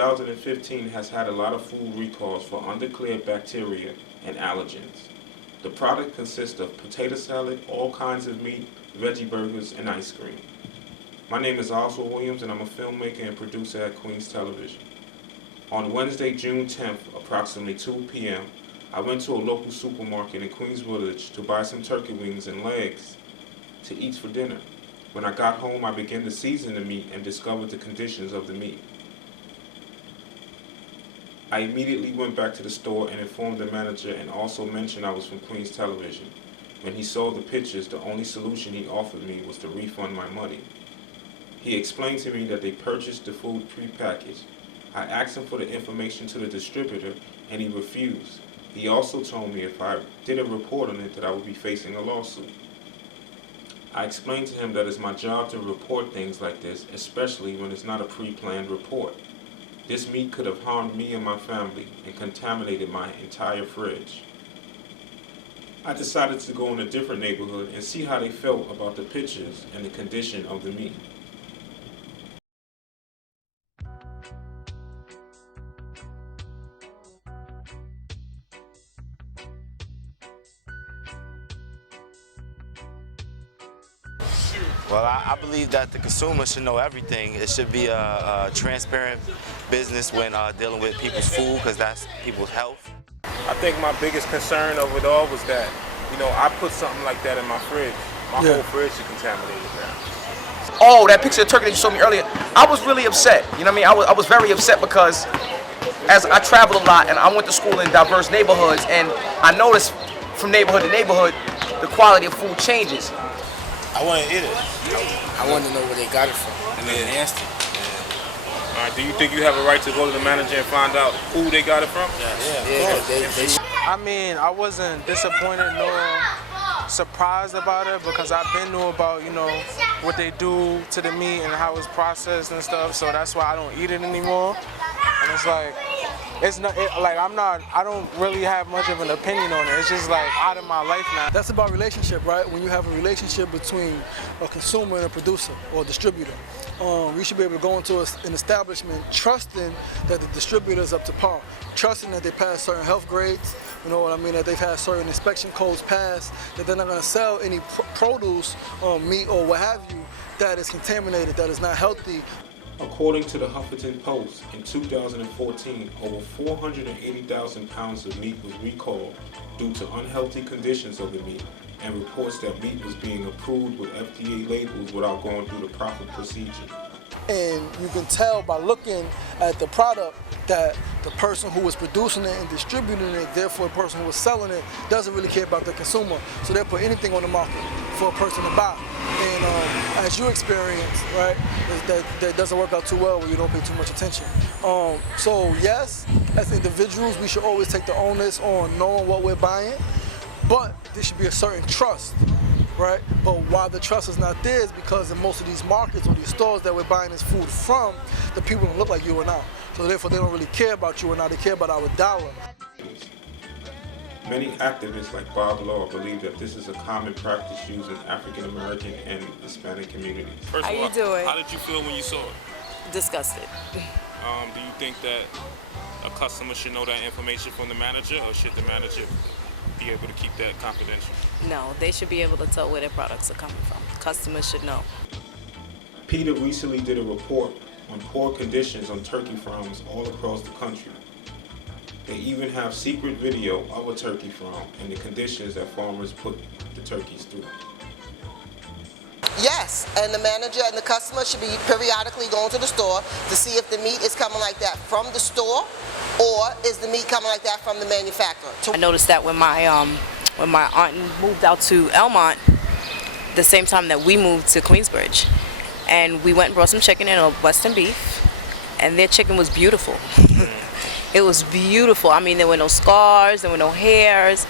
2015 has had a lot of food recalls for undeclared bacteria and allergens. The product consists of potato salad, all kinds of meat, veggie burgers, and ice cream. My name is Oswald Williams, and I'm a filmmaker and producer at Queens Television. On Wednesday, June 10th, approximately 2 p.m., I went to a local supermarket in Queens Village to buy some turkey wings and legs to eat for dinner. When I got home, I began to season the meat and discovered the conditions of the meat. I immediately went back to the store and informed the manager, and also mentioned I was from Queens Television. When he saw the pictures, the only solution he offered me was to refund my money. He explained to me that they purchased the food prepackaged. I asked him for the information to the distributor, and he refused. He also told me if I did a report on it that I would be facing a lawsuit. I explained to him that it's my job to report things like this, especially when it's not a pre-planned report. This meat could have harmed me and my family and contaminated my entire fridge. I decided to go in a different neighborhood and see how they felt about the pictures and the condition of the meat. Well, I believe that the consumer should know everything. It should be a transparent business when dealing with people's food, because that's people's health. I think my biggest concern of it all was that, I put something like that in my fridge. My whole fridge is contaminated now. Oh, that picture of turkey that you showed me earlier, I was really upset. You know what I mean? I was very upset because as I traveled a lot and I went to school in diverse neighborhoods, and I noticed from neighborhood to neighborhood, the quality of food changes. I want to eat it. I want to know where they got it from. And they nasty. All right, do you think you have a right to go to the manager and find out who they got it from? I mean, I wasn't disappointed nor surprised about it, because I've been knew about, what they do to the meat and how it's processed and stuff. So that's why I don't eat it anymore. And it's like, I don't really have much of an opinion on it. It's just like out of my life now. That's about relationship, right? When you have a relationship between a consumer and a producer or a distributor, you should be able to go into an establishment trusting that the distributor is up to par, trusting that they pass certain health grades, that they've had certain inspection codes passed, that they're not going to sell any produce, meat or what have you, that is contaminated, that is not healthy. According to the Huffington Post, in 2014, over 480,000 pounds of meat was recalled due to unhealthy conditions of the meat, and reports that meat was being approved with FDA labels without going through the proper procedure. And you can tell by looking at the product that the person who was producing it and distributing it, therefore the person who was selling it, doesn't really care about the consumer. So they'll put anything on the market for a person to buy. And as you experience, right, that doesn't work out too well when you don't pay too much attention. So yes, as individuals, we should always take the onus on knowing what we're buying, but there should be a certain trust. Right? But why the trust is not there is because in most of these markets or these stores that we're buying this food from, the people don't look like you and I. So therefore they don't really care about you and I, they care about our dollar. Many activists like Bob Law believe that this is a common practice used in African American and Hispanic communities. First of all, how did you feel when you saw it? Disgusted. Do you think that a customer should know that information from the manager, or should the manager be able to keep that confidential? No, they should be able to tell where their products are coming from. Customers should know. PETA recently did a report on poor conditions on turkey farms all across the country. They even have secret video of a turkey farm and the conditions that farmers put the turkeys through. Yes, and the manager and the customer should be periodically going to the store to see if the meat is coming like that from the store, or is the meat coming like that from the manufacturer. I noticed that when my aunt moved out to Elmont, the same time that we moved to Queensbridge, and we went and brought some chicken and a Western beef, and their chicken was beautiful. It was beautiful. I mean, there were no scars, there were no hairs.